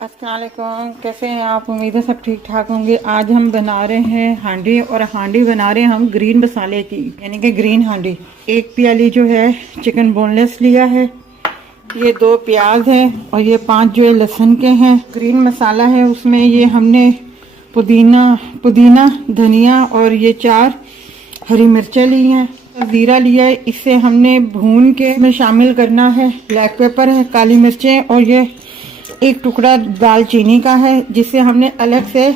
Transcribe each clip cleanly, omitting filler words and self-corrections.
अस्सलाम वालेकुम, कैसे हैं आप? उम्मीद है सब ठीक ठाक होंगे। आज हम बना रहे हैं हांडी, और हांडी बना रहे हैं हम ग्रीन मसाले की, यानी कि ग्रीन हांडी। एक प्याली जो है चिकन बोनलेस लिया है, ये 2 प्याज है और ये 5 जो है लहसुन के हैं। ग्रीन मसाला है, उसमें ये हमने पुदीना धनिया और ये 4 हरी मिर्चें ली हैं, जीरा लिया है, इसे हमने भून के इसमें शामिल करना है। ब्लैक पेपर है, काली मिर्चें और ये एक टुकड़ा दालचीनी का है, जिसे हमने अलग से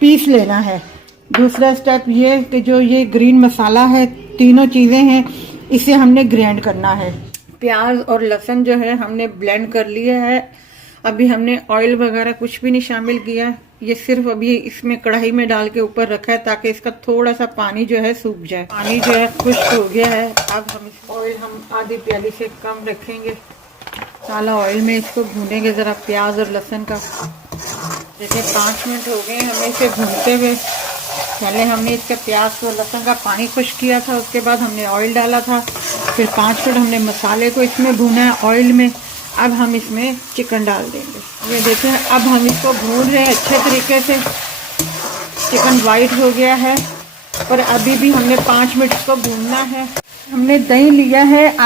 पीस लेना है। दूसरा स्टेप ये कि जो ये ग्रीन मसाला है, तीनों चीज़ें हैं, इसे हमने ग्राइंड करना है। प्याज और लहसुन जो है हमने ब्लेंड कर लिया है। अभी हमने ऑयल वगैरह कुछ भी नहीं शामिल किया, ये सिर्फ अभी इसमें कढ़ाई में डाल के ऊपर रखा है ताकि इसका थोड़ा सा पानी जो है सूख जाए। पानी जो है खुश्क हो गया है। अब हम ऑयल आधी प्याली से कम रखेंगे, काला ऑयल में इसको भूनेंगे ज़रा प्याज और लहसुन का। जैसे 5 मिनट हो गए हमें इसे भूनते हुए। पहले हमने इसका प्याज और लहसुन का पानी खुश्क किया था, उसके बाद हमने ऑयल डाला था, फिर 5 मिनट हमने मसाले को इसमें भूना है ऑयल में। अब हम इसमें चिकन डाल देंगे। ये देखें, अब हम इसको भून रहे हैं अच्छे तरीके से। चिकन वाइट हो गया है और अभी भी हमने 5 मिनट इसको भूनना है। हमने दही लिया है,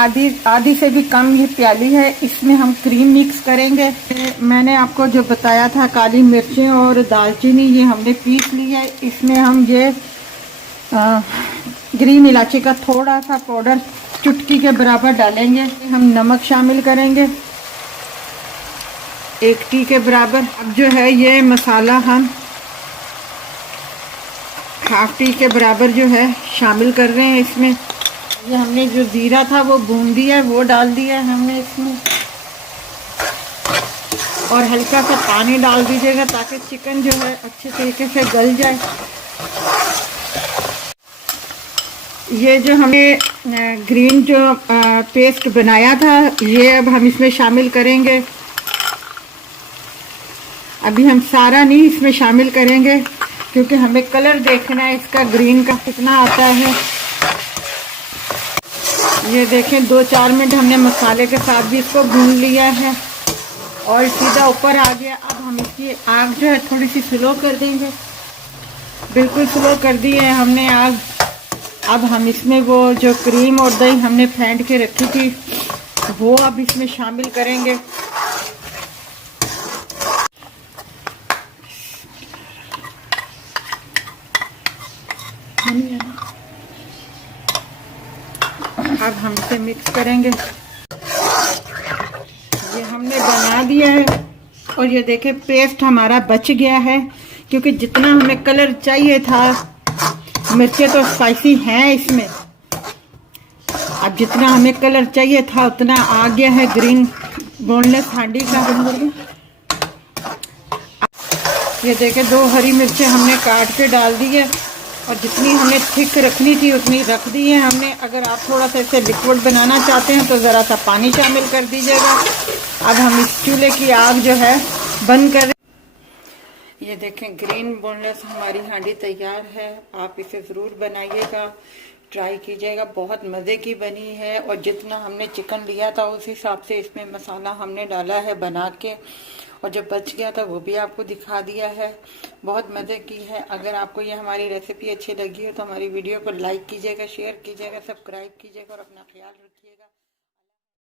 आधी से भी कम ये प्याली है, इसमें हम क्रीम मिक्स करेंगे। मैंने आपको जो बताया था काली मिर्चें और दालचीनी, ये हमने पीस ली है। इसमें हम ये ग्रीन इलायची का थोड़ा सा पाउडर चुटकी के बराबर डालेंगे। हम नमक शामिल करेंगे 1 टी के बराबर। अब जो है ये मसाला हम 1/2 टी के बराबर जो है शामिल कर रहे हैं इसमें। ये हमने जो जीरा था वो भून दिया है, वो डाल दिया है हमने इसमें, और हल्का सा पानी डाल दीजिएगा ताकि चिकन जो है अच्छे तरीके से गल जाए। ये जो हमने ग्रीन जो पेस्ट बनाया था, ये अब हम इसमें शामिल करेंगे। अभी हम सारा नहीं इसमें शामिल करेंगे क्योंकि हमें कलर देखना है इसका ग्रीन का कितना आता है। ये देखें 2-4 मिनट हमने मसाले के साथ भी इसको भून लिया है और सीधा ऊपर आ गया। अब हम इसकी आग जो है थोड़ी सी स्लो कर देंगे, बिल्कुल स्लो कर दी है हमने आग। अब हम इसमें वो जो क्रीम और दही हमने फेंट के रखी थी वो अब इसमें शामिल करेंगे। अब हम इसे मिक्स करेंगे। ये हमने बना दिया है और ये देखें पेस्ट हमारा बच गया है, क्योंकि जितना हमें कलर चाहिए था, मिर्चें तो स्पाइसी हैं इसमें, अब जितना हमें कलर चाहिए था उतना आ गया है ग्रीन बोनलेस हांडी का। ये देखें 2 हरी मिर्चें हमने काट के डाल दी है और जितनी हमें थिक रखनी थी उतनी रख दी है हमने। अगर आप थोड़ा सा इसे लिक्विड बनाना चाहते हैं तो ज़रा सा पानी शामिल कर दीजिएगा। अब हम इस चूल्हे की आग जो है बंद कर। ये देखें ग्रीन बोनलेस हमारी हांडी तैयार है। आप इसे ज़रूर बनाइएगा, ट्राई कीजिएगा, बहुत मज़े की बनी है। और जितना हमने चिकन लिया था उस हिसाब से इसमें मसाला हमने डाला है बना के, और जो बच गया था वो भी आपको दिखा दिया है। बहुत मज़े की है। अगर आपको ये हमारी रेसिपी अच्छी लगी हो तो हमारी वीडियो को लाइक कीजिएगा, शेयर कीजिएगा, सब्सक्राइब कीजिएगा और अपना ख्याल रखिएगा।